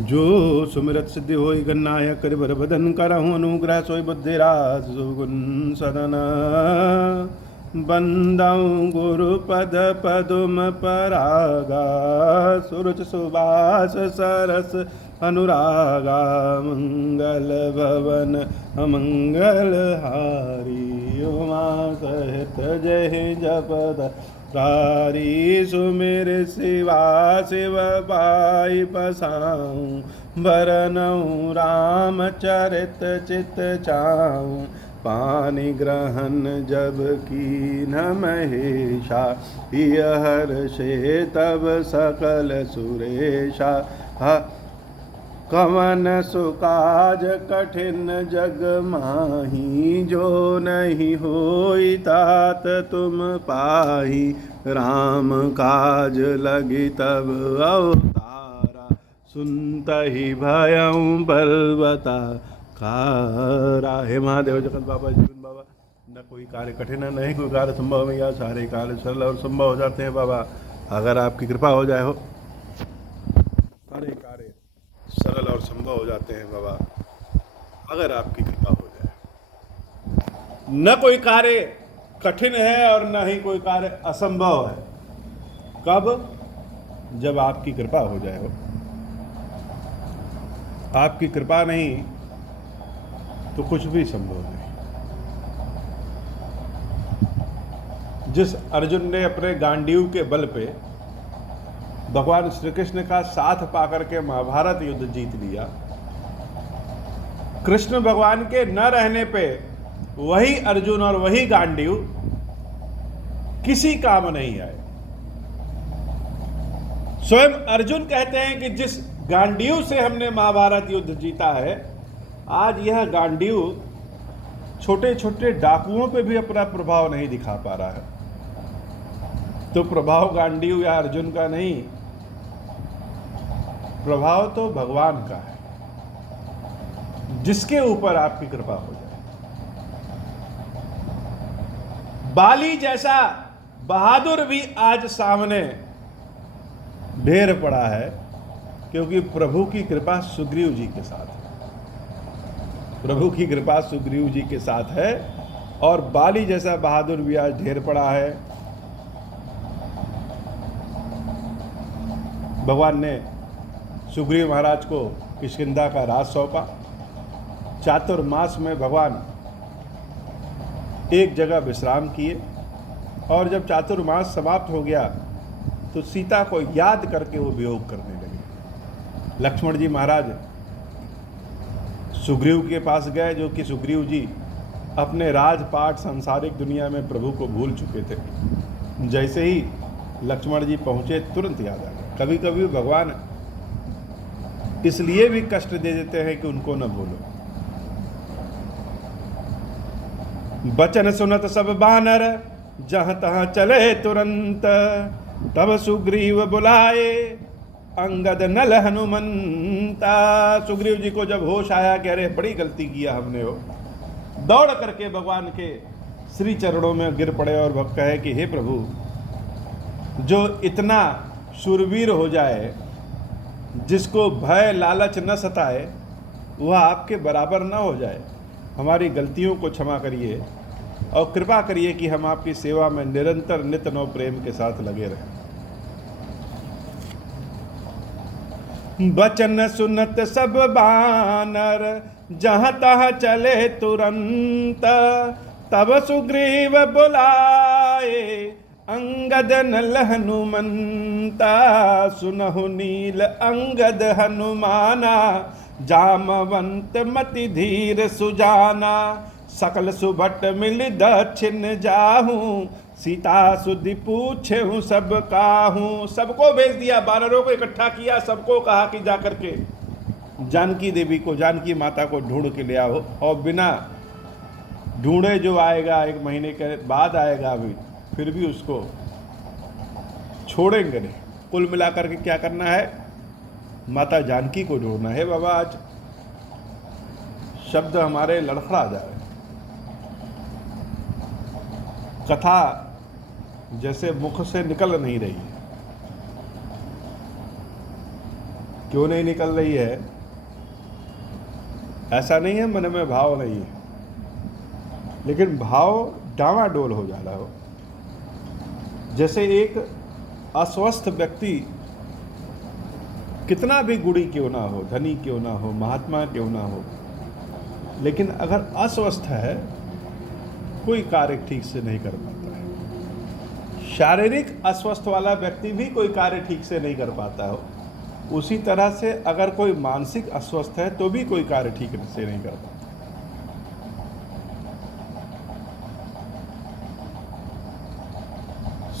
जो सुमिरत सिद्धि होई गन्नायक कर बदन करहु अनुग्रह सोई बुद्धिराज सुगुण सदन बंदऊ गुरु पद पदुम परागा सुरुच सुबास सरस अनुरागा मंगल भवन अमंगल हारी उमा सहित जय जपद तारी सुमिर शिवा शिव पाई पसाऊं बरनऊं रामचरित चित चाऊं पानी ग्रहण जब की न महेशा हर्षे तब सकल सुरेशा कवन सुकाज कठिन जग माही जो नहीं होई तात तुम पाही राम काज लगी तब अवतारा सुनत ही भयऊं बलवता कारा। हे महादेव जगत बाबा जीवन बाबा, न कोई कार्य कठिन है, नहीं कोई कार्य संभव है, या सारे कार्य सरल और संभव हो जाते हैं बाबा अगर आपकी कृपा हो जाए। हो सारे कार्य सरल और संभव हो जाते हैं बाबा अगर आपकी कृपा हो जाए। न कोई कार्य कठिन है और न ही कोई कार्य असंभव है। कब? जब आपकी कृपा हो जाए। हो आपकी कृपा नहीं तो कुछ भी संभव नहीं। जिस अर्जुन ने अपने गांडीव के बल पे भगवान श्री कृष्ण का साथ पाकर के महाभारत युद्ध जीत लिया, कृष्ण भगवान के न रहने पे वही अर्जुन और वही गांडीव किसी काम नहीं आए। स्वयं अर्जुन कहते हैं कि जिस गांडीव से हमने महाभारत युद्ध जीता है, आज यह गांडीव छोटे छोटे डाकुओं पे भी अपना प्रभाव नहीं दिखा पा रहा है। तो प्रभाव गांडीव या अर्जुन का नहीं, प्रभाव तो भगवान का है, जिसके ऊपर आपकी कृपा हो जाए। बाली जैसा बहादुर भी आज सामने ढेर पड़ा है, क्योंकि प्रभु की कृपा सुग्रीव जी के साथ है। प्रभु की कृपा सुग्रीव जी के साथ है और बाली जैसा बहादुर भी आज ढेर पड़ा है। भगवान ने सुग्रीव महाराज को किष्किंधा का राज सौंपा। चातुर्मास में भगवान एक जगह विश्राम किए और जब चातुर्मास समाप्त हो गया तो सीता को याद करके वो वियोग करने लगे। लक्ष्मण जी महाराज सुग्रीव के पास गए, जो कि सुग्रीव जी अपने राजपाट सांसारिक दुनिया में प्रभु को भूल चुके थे। जैसे ही लक्ष्मण जी पहुंचे तुरंत याद आ गया। कभी कभी भगवान इसलिए भी कष्ट दे देते हैं कि उनको न भूलो। बचन सुनत सब बानर जहां तहां चले तुरंत, तब सुग्रीव बुलाए अंगद नल हनुमंता। सुग्रीव जी को जब होश आया कि अरे बड़ी गलती किया हमने, हो दौड़ करके भगवान के श्री चरणों में गिर पड़े और भक्त कहे कि हे प्रभु, जो इतना शूरवीर हो जाए, जिसको भय लालच न सताए, वह आपके बराबर न हो जाए। हमारी गलतियों को क्षमा करिए और कृपा करिए कि हम आपकी सेवा में निरंतर नित नव प्रेम के साथ लगे रहें। बचन सुनत सब बानर जहाँ तहाँ चले तुरंत, तब सुग्रीव बुलाए अंगद नल हनुमंता। सुनहु नील अंगद हनुमाना, जामवंत मति धीर सुजाना। सकल सुभट मिल दक्षिण जाहूं, सीता सुधि पूछे हूँ सब काहूं। सबको भेज दिया, बानरों को इकट्ठा किया, सबको कहा कि जाकर के जानकी देवी को, जानकी माता को ढूंढ के ले आओ। और बिना ढूंढे जो आएगा, 1 महीने के बाद आएगा अभी, फिर भी उसको छोड़ेंगे नहीं। कुल मिलाकर के क्या करना है? माता जानकी को ढूंढना है। बाबा आज शब्द हमारे लड़खड़ा जा रहे हैं। कथा जैसे मुख से निकल नहीं रही है। क्यों नहीं निकल रही है? ऐसा नहीं है मन में भाव नहीं है, लेकिन भाव डावाडोल हो जा रहा हो। जैसे एक अस्वस्थ व्यक्ति कितना भी गुणी क्यों ना हो, धनी क्यों ना हो, महात्मा क्यों ना हो, लेकिन अगर अस्वस्थ है कोई कार्य ठीक से नहीं कर पाता है। शारीरिक अस्वस्थ वाला व्यक्ति भी कोई कार्य ठीक से नहीं कर पाता हो। उसी तरह से अगर कोई मानसिक अस्वस्थ है तो भी कोई कार्य ठीक से नहीं कर पाता।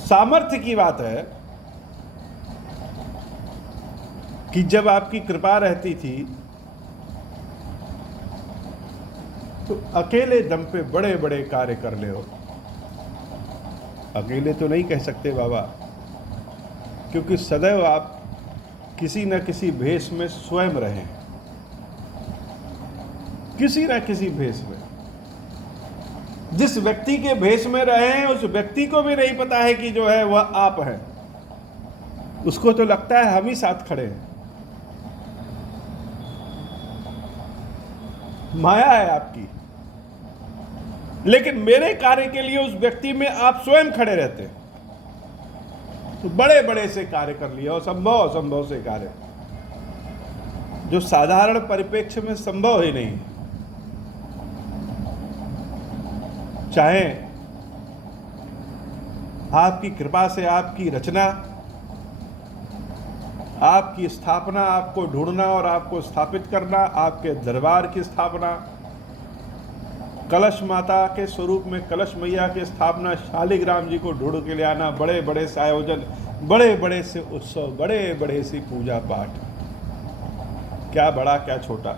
सामर्थ्य की बात है कि जब आपकी कृपा रहती थी तो अकेले दम पे बड़े बड़े कार्य कर ले हो। अकेले तो नहीं कह सकते बाबा, क्योंकि सदैव आप किसी न किसी भेष में स्वयं रहे, किसी न किसी भेष में। जिस व्यक्ति के भेष में रहे हैं उस व्यक्ति को भी नहीं पता है कि जो है वह आप हैं। उसको तो लगता है हम ही साथ खड़े हैं। माया है आपकी, लेकिन मेरे कार्य के लिए उस व्यक्ति में आप स्वयं खड़े रहते हैं। तो बड़े बड़े से कार्य कर लिया और संभव असंभव से कार्य, जो साधारण परिप्रेक्ष्य में संभव ही नहीं। चाहे आपकी कृपा से आपकी रचना, आपकी स्थापना, आपको ढूंढना और आपको स्थापित करना, आपके दरबार की स्थापना, कलश माता के स्वरूप में कलश मैया की स्थापना, शालिग्राम जी को ढूंढ के ले आना, बड़े बड़े से आयोजन, बड़े बड़े से उत्सव, बड़े बड़े से पूजा पाठ, क्या बड़ा क्या छोटा।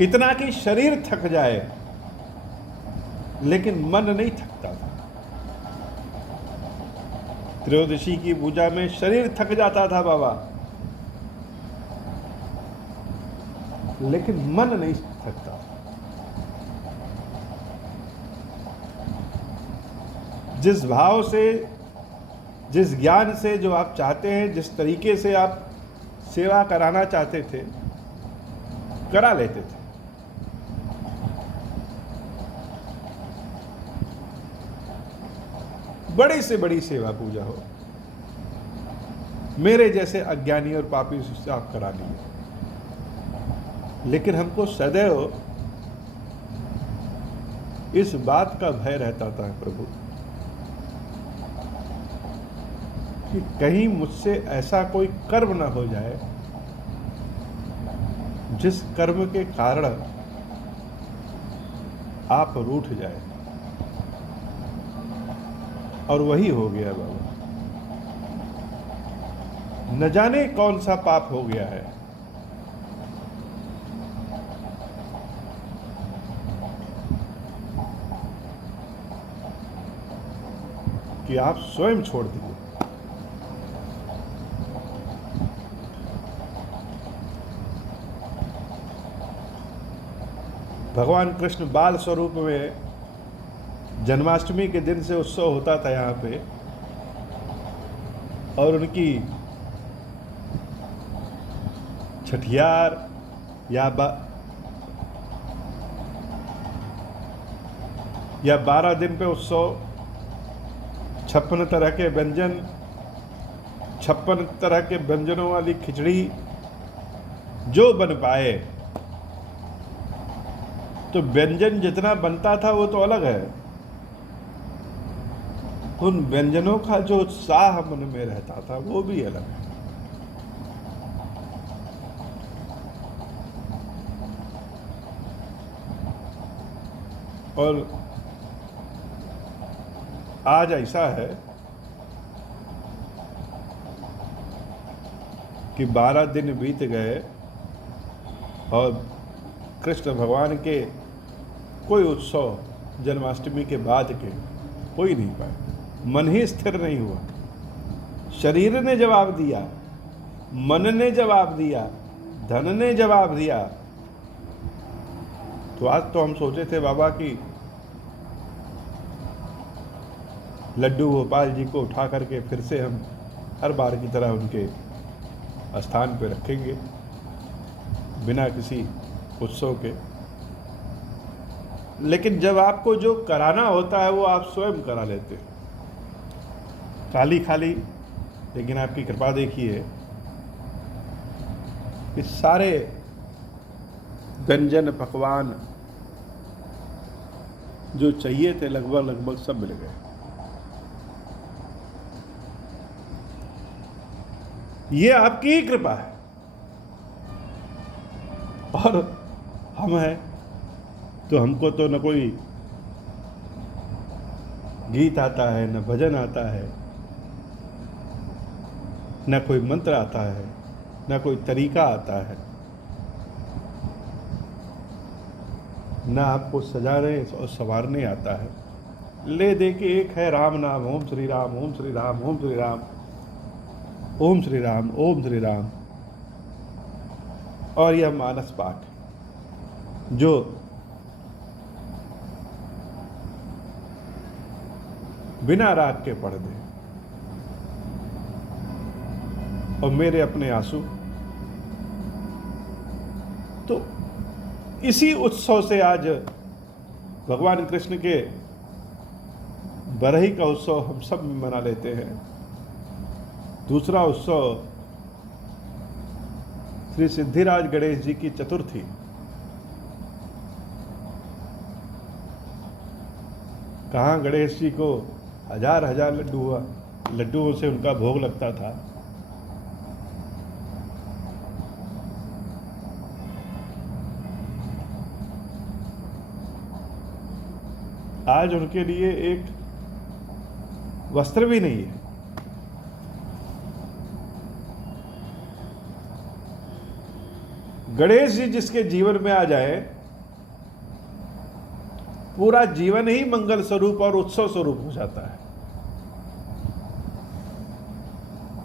इतना कि शरीर थक जाए लेकिन मन नहीं थकता था। त्रयोदशी की पूजा में शरीर थक जाता था बाबा, लेकिन मन नहीं थकता। जिस भाव से, जिस ज्ञान से जो आप चाहते हैं, जिस तरीके से आप सेवा कराना चाहते थे, करा लेते थे। बड़ी से बड़ी सेवा पूजा हो, मेरे जैसे अज्ञानी और पापी से आप करा लीजिए। लेकिन हमको सदैव इस बात का भय रहता था प्रभु कि कहीं मुझसे ऐसा कोई कर्म न हो जाए जिस कर्म के कारण आप रूठ जाए। और वही हो गया बाबा। न जाने कौन सा पाप हो गया है कि आप स्वयं छोड़ दीजिए। भगवान कृष्ण बाल स्वरूप में जन्माष्टमी के दिन से उत्सव होता था यहाँ पे, और उनकी छठियार या 12 दिन पे उत्सव, 56 तरह के व्यंजन, 56 तरह के व्यंजनों वाली खिचड़ी जो बन पाए। तो व्यंजन जितना बनता था वो तो अलग है, उन व्यंजनों का जो उत्साह मन में रहता था वो भी अलग है। और आज ऐसा है कि 12 दिन बीत गए और कृष्ण भगवान के कोई उत्सव जन्माष्टमी के बाद के हो ही नहीं पाए। मन ही स्थिर नहीं हुआ। शरीर ने जवाब दिया, मन ने जवाब दिया, धन ने जवाब दिया। तो आज तो हम सोचे थे बाबा कि लड्डू गोपाल जी को उठा करके फिर से हम हर बार की तरह उनके स्थान पर रखेंगे, बिना किसी उत्सव के। लेकिन जब आपको जो कराना होता है वो आप स्वयं करा लेते हैं, खाली खाली। लेकिन आपकी कृपा देखिए कि सारे व्यंजन पकवान जो चाहिए थे लगभग सब मिल गए। ये आपकी ही कृपा है। और हम हैं तो हमको तो न कोई गीत आता है, न भजन आता है, न कोई मंत्र आता है, न कोई तरीका आता है, न आपको सजाने और संवारने आता है। ले दे के एक है राम नाम, ओम श्री राम, ओम श्री राम, ओम श्री राम, ओम श्री राम, ओम श्री राम। और यह मानस पाठ जो बिना राग के पढ़ दे, और मेरे अपने आंसू। तो इसी उत्सव से आज भगवान कृष्ण के बरही का उत्सव हम सब मना लेते हैं। दूसरा उत्सव श्री सिद्धिराज गणेश जी की चतुर्थी। कहाँ गणेश जी को हजार हजार लड्डुओं से उनका भोग लगता था। आज उनके लिए एक वस्त्र भी नहीं है। गणेश जी जिसके जीवन में आ जाए, पूरा जीवन ही मंगल स्वरूप और उत्सव स्वरूप हो जाता है।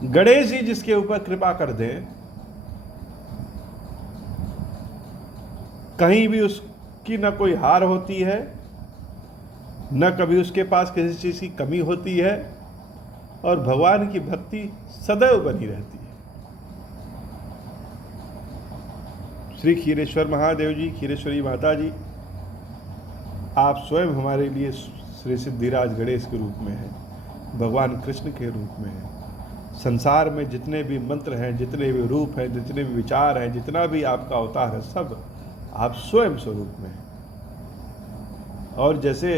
गणेश जी जिसके ऊपर कृपा कर दे, कहीं भी उसकी न कोई हार होती है, न कभी उसके पास किसी चीज की कमी होती है, और भगवान की भक्ति सदैव बनी रहती है। श्री क्षीरेश्वर महादेव जी, क्षीरेश्वरी माता जी, आप स्वयं हमारे लिए श्री सिद्धिराज गणेश के रूप में हैं, भगवान कृष्ण के रूप में हैं। संसार में जितने भी मंत्र हैं, जितने भी रूप हैं, जितने भी विचार हैं, जितना भी आपका अवतार है, सब आप स्वयं स्वरूप में हैं। और जैसे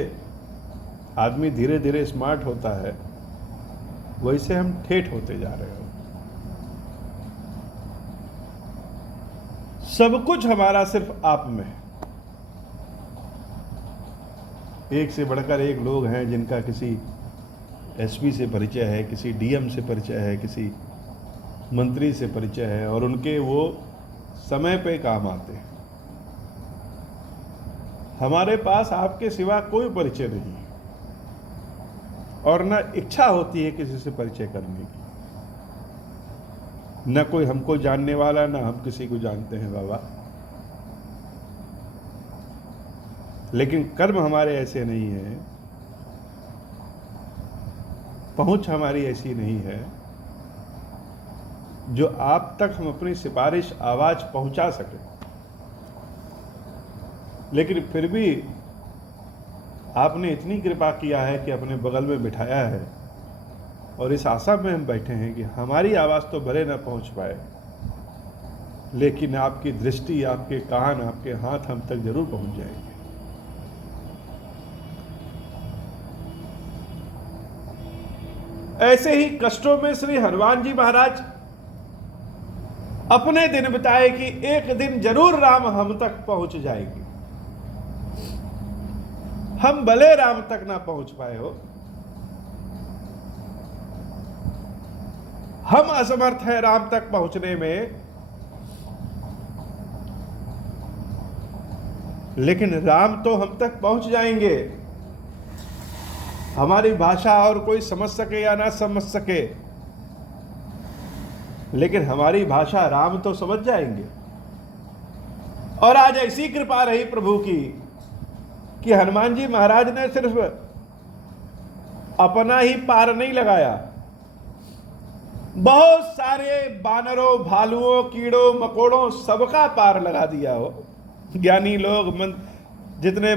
आदमी धीरे धीरे स्मार्ट होता है, वैसे हम ठेठ होते जा रहे हो। सब कुछ हमारा सिर्फ आप में है। एक से बढ़कर एक लोग हैं जिनका किसी एसपी से परिचय है, किसी डीएम से परिचय है, किसी मंत्री से परिचय है, और उनके वो समय पे काम आते हैं। हमारे पास आपके सिवा कोई परिचय नहीं है, और न इच्छा होती है किसी से परिचय करने की। न कोई हमको जानने वाला, न हम किसी को जानते हैं बाबा। लेकिन कर्म हमारे ऐसे नहीं है, पहुंच हमारी ऐसी नहीं है जो आप तक हम अपनी सिफारिश आवाज पहुंचा सके। लेकिन फिर भी आपने इतनी कृपा किया है कि अपने बगल में बिठाया है, और इस आशा में हम बैठे हैं कि हमारी आवाज तो भले न पहुंच पाए, लेकिन आपकी दृष्टि, आपके कान, आपके हाथ हम तक जरूर पहुंच जाएंगे। ऐसे ही कष्टों में श्री हनुमान जी महाराज अपने दिन बिताए कि एक दिन जरूर राम हम तक पहुंच जाएंगे। हम भले राम तक ना पहुंच पाए हो, हम असमर्थ हैं राम तक पहुंचने में, लेकिन राम तो हम तक पहुंच जाएंगे। हमारी भाषा और कोई समझ सके या ना समझ सके, लेकिन हमारी भाषा राम तो समझ जाएंगे। और आज ऐसी कृपा रही प्रभु की कि हनुमान जी महाराज ने सिर्फ अपना ही पार नहीं लगाया, बहुत सारे बानरों, भालुओं, कीड़ों, मकोड़ों सबका पार लगा दिया हो। ज्ञानी लोग, जितने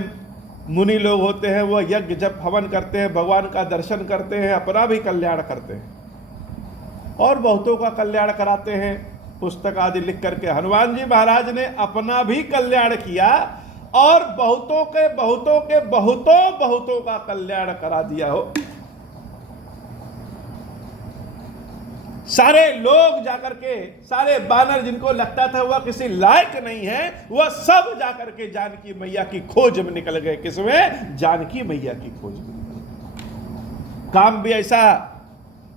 मुनि लोग होते हैं वो यज्ञ जब हवन करते हैं, भगवान का दर्शन करते हैं, अपना भी कल्याण करते हैं और बहुतों का कल्याण कराते हैं पुस्तक आदि लिख करके। हनुमान जी महाराज ने अपना भी कल्याण किया और बहुतों के बहुतों के बहुतों बहुतों का कल्याण करा दिया हो। सारे लोग जाकर के, सारे बानर जिनको लगता था वह किसी लायक नहीं है, वह सब जाकर के जानकी मैया की खोज में निकल गए। किसमें? जानकी मैया की खोज में। काम भी ऐसा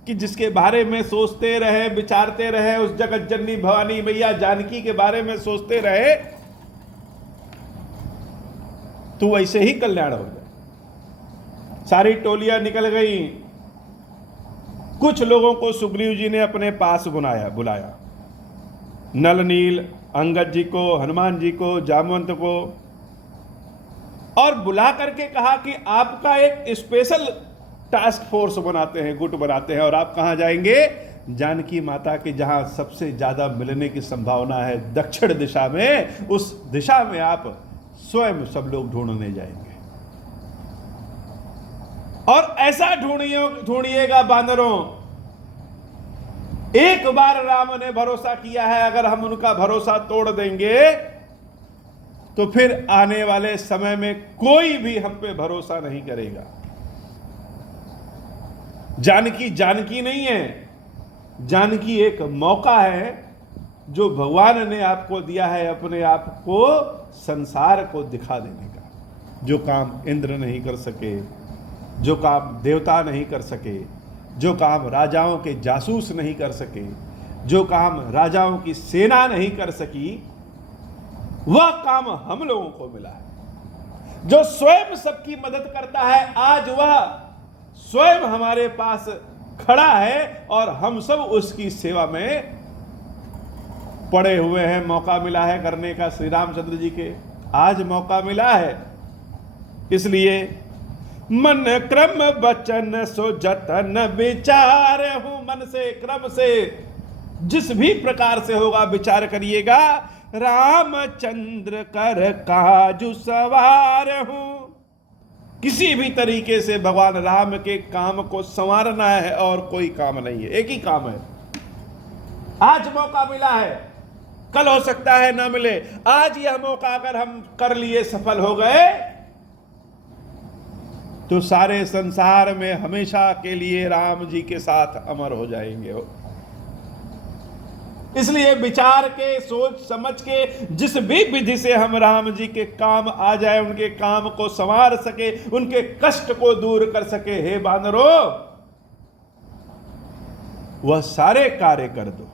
कि जिसके बारे में सोचते रहे, विचारते रहे, उस जगत जननी भवानी मैया जानकी के बारे में सोचते रहे, तो वैसे ही कल्याण हो गया। सारी टोलियां निकल गई। कुछ लोगों को सुग्रीव जी ने अपने पास बुलाया, नल नील, अंगद जी को, हनुमान जी को, जामवंत को, और बुला करके कहा कि आपका एक स्पेशल टास्क फोर्स बनाते हैं, गुट बनाते हैं, और आप कहां जाएंगे? जानकी माता के जहां सबसे ज्यादा मिलने की संभावना है, दक्षिण दिशा में, उस दिशा में आप स्वयं सब लोग ढूंढने जाएंगे। और ऐसा ढूंढिएगा बानरों, एक बार राम ने भरोसा किया है, अगर हम उनका भरोसा तोड़ देंगे तो फिर आने वाले समय में कोई भी हम पे भरोसा नहीं करेगा। जानकी जानकी नहीं है, जानकी एक मौका है जो भगवान ने आपको दिया है अपने आप को संसार को दिखा देने का। जो काम इंद्र नहीं कर सके, जो काम देवता नहीं कर सके, जो काम राजाओं के जासूस नहीं कर सके, जो काम राजाओं की सेना नहीं कर सकी, वह काम हम लोगों को मिला है। जो स्वयं सबकी मदद करता है, आज वह स्वयं हमारे पास खड़ा है और हम सब उसकी सेवा में पड़े हुए हैं। मौका मिला है करने का श्री रामचंद्र जी के, आज मौका मिला है। इसलिए मन क्रम बचन सो जतन विचार हूं, मन से, क्रम से, जिस भी प्रकार से होगा विचार करिएगा। रामचंद्र कर काजु सवार हूं, किसी भी तरीके से भगवान राम के काम को संवारना है और कोई काम नहीं है, एक ही काम है। आज मौका मिला है, कल हो सकता है ना मिले। आज यह मौका अगर हम कर लिए, सफल हो गए, तो सारे संसार में हमेशा के लिए राम जी के साथ अमर हो जाएंगे हो। इसलिए विचार के, सोच समझ के, जिस भी विधि से हम राम जी के काम आ जाए, उनके काम को संवार सके, उनके कष्ट को दूर कर सके, हे बानरों, वह सारे कार्य कर दो।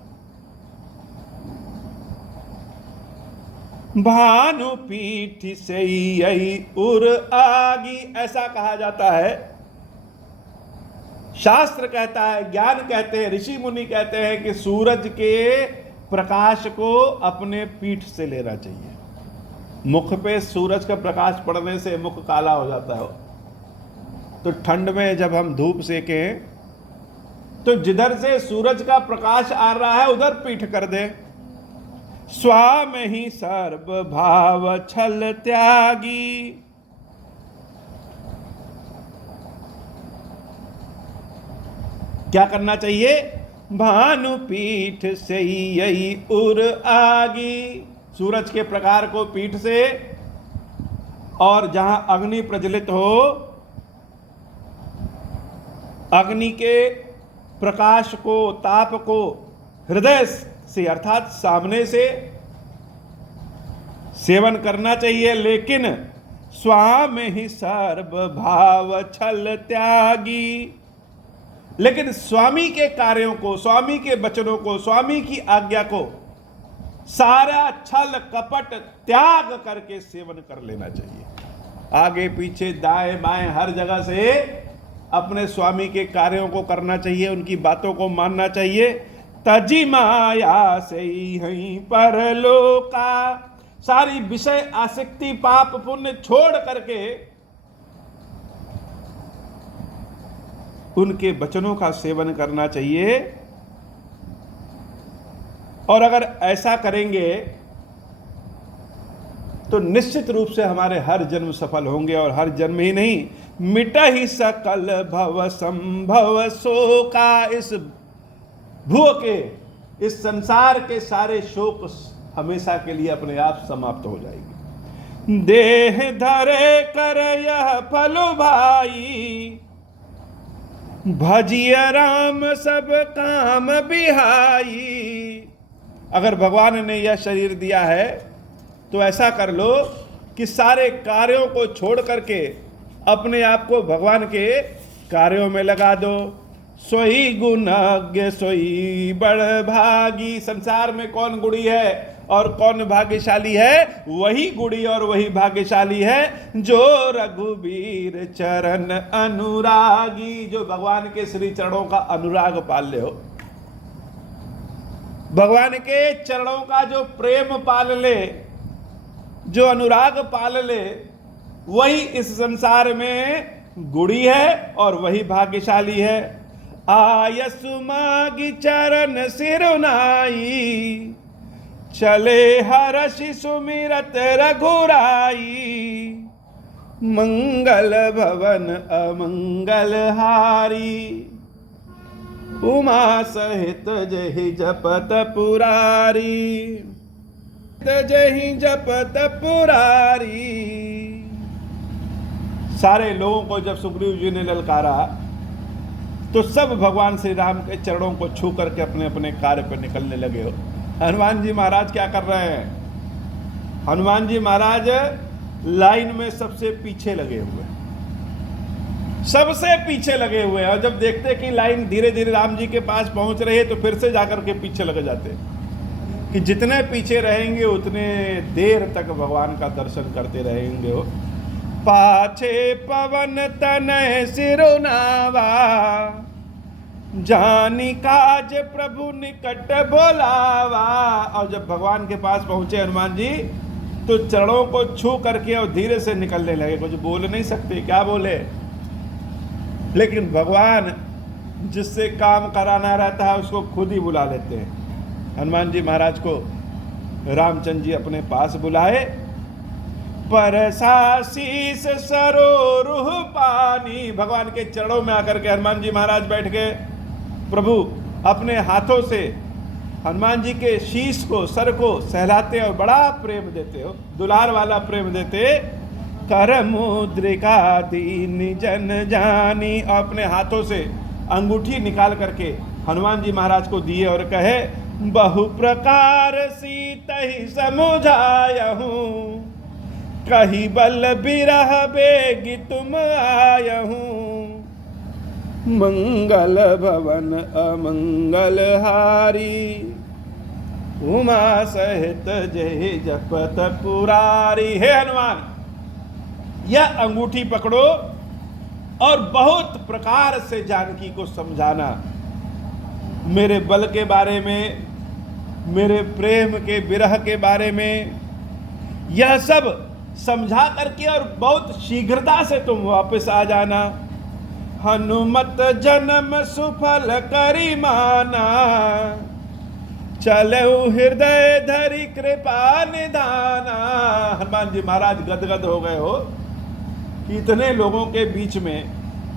भानु पीठ से उर आगी, ऐसा कहा जाता है। शास्त्र कहता है, ज्ञान कहते हैं, ऋषि मुनि कहते हैं कि सूरज के प्रकाश को अपने पीठ से लेना चाहिए। मुख पे सूरज का प्रकाश पड़ने से मुख काला हो जाता है, तो ठंड में जब हम धूप सेकें तो जिधर से सूरज का प्रकाश आ रहा है उधर पीठ कर दे। स्वाम ही सर्व भाव छल त्यागी, क्या करना चाहिए? भानु पीठ से यही उर आगी, सूरज के प्रकार को पीठ से, और जहां अग्नि प्रज्वलित हो, अग्नि के प्रकाश को, ताप को हृदय से अर्थात सामने से सेवन करना चाहिए। लेकिन स्वाम ही सर्व भाव छल त्यागी, लेकिन स्वामी के कार्यों को, स्वामी के वचनों को, स्वामी की आज्ञा को सारा छल कपट त्याग करके सेवन कर लेना चाहिए। आगे पीछे दाएं बाएं हर जगह से अपने स्वामी के कार्यों को करना चाहिए, उनकी बातों को मानना चाहिए। तजी माया से ही परलोका, सारी विषय आसक्ति पाप पुण्य छोड़ करके उनके वचनों का सेवन करना चाहिए। और अगर ऐसा करेंगे तो निश्चित रूप से हमारे हर जन्म सफल होंगे, और हर जन्म ही नहीं, मिटा ही सकल भव संभव शोका। इस भूख के, इस संसार के सारे शोक हमेशा के लिए अपने आप समाप्त हो जाएगी। देह धरे कर यह फल भाई, भजिय राम सब काम बिहाई। अगर भगवान ने यह शरीर दिया है तो ऐसा कर लो कि सारे कार्यों को छोड़ करके अपने आप को भगवान के कार्यों में लगा दो। सोई गुणज्ञ सोई बड़ भागी। संसार में कौन गुणी है और कौन भाग्यशाली है? वही गुणी और वही भाग्यशाली है जो रघुबीर चरण अनुरागी, जो भगवान के श्री चरणों का अनुराग पाल ले हो। भगवान के चरणों का जो प्रेम पाल ले, जो अनुराग पाल ले, वही इस संसार में गुणी है और वही भाग्यशाली है। आयसु मागी चरण सिरुनाई, चले हर्षि सुमिरत रघुराई। मंगल भवन अमंगल हारी, उमा सहित जहि जपत पुरारी। जहि जपत पुरारी। सारे लोगों को जब सुग्रीव जी ने ललकारा तो सब भगवान श्री राम के चरणों को छू करके अपने अपने कार्य पर निकलने लगे हो। हनुमान जी महाराज क्या कर रहे हैं? हनुमान जी महाराज लाइन में सबसे पीछे लगे हुए, सबसे पीछे लगे हुए हैं। और जब देखते कि लाइन धीरे धीरे राम जी के पास पहुंच रही है तो फिर से जाकर के पीछे लग जाते कि जितने पीछे रहेंगे उतने देर तक भगवान का दर्शन करते रहेंगे हो। पाछे पवन तनय सिरुनावा, जानी काज प्रभु निकट बोलावा। और जब भगवान के पास पहुंचे हनुमान जी तो चरणों को छू करके और धीरे से निकलने लगे। कुछ बोल नहीं सकते, क्या बोले, लेकिन भगवान जिससे काम कराना रहता है उसको खुद ही बुला लेते हैं। हनुमान जी महाराज को रामचंद्र जी अपने पास बुलाए। परसा शीस सरोरुह पानी, भगवान के चरणों में आकर के हनुमान जी महाराज बैठ गए। प्रभु अपने हाथों से हनुमान जी के शीश को, सर को सहलाते और बड़ा प्रेम देते हो, दुलार वाला प्रेम देते। कर मुद्रिका दीन जन जानी, और अपने हाथों से अंगूठी निकाल करके हनुमान जी महाराज को दिए और कहे, बहु प्रकार सीतहि समुझायहूँ, कही बल बिरह बेगी तुम आयहूँ। मंगल भवन अमंगल हारी, उमा सहित जय जपत पुरारी। हे हनुमान, यह अंगूठी पकड़ो और बहुत प्रकार से जानकी को समझाना, मेरे बल के बारे में, मेरे प्रेम के विरह के बारे में, यह सब समझा करके और बहुत शीघ्रता से तुम वापस आ जाना। हनुमत जन्म सुफल करी माना, चलो हृदय धरि कृपा निधाना। हनुमान जी महाराज गदगद हो गए हो कि इतने लोगों के बीच में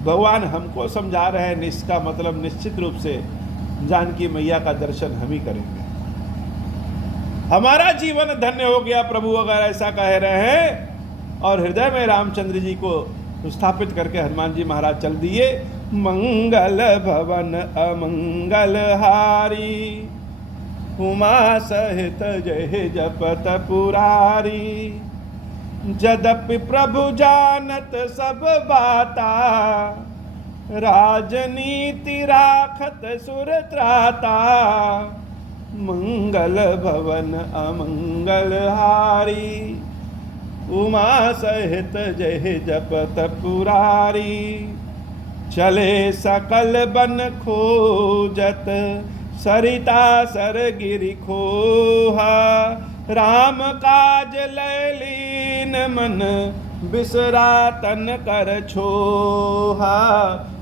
भगवान हमको समझा रहे हैं, इसका मतलब निश्चित रूप से जानकी मैया का दर्शन हम ही करेंगे, हमारा जीवन धन्य हो गया प्रभु, अगर ऐसा कह रहे हैं। और हृदय में रामचंद्र जी को स्थापित करके हनुमान जी महाराज चल दिए। मंगल भवन अमंगल हारी, उमा सहित जय जपत पुरारी। जदपि प्रभु जानत सब बाता, राजनीति राखत सुर त्राता। मंगल भवन अमंगल हारी, उमा सहित जय जपत पुरारी। चले सकल बन खोजत, सरिता सर गिरि खोहा। राम काज लयलीन मन बिसरा तन कर छोहा,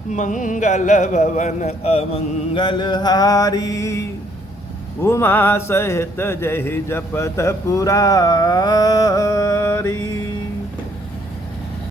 मंगल भवन अमंगल हारी। उमा सहित जय जपत पुरारी,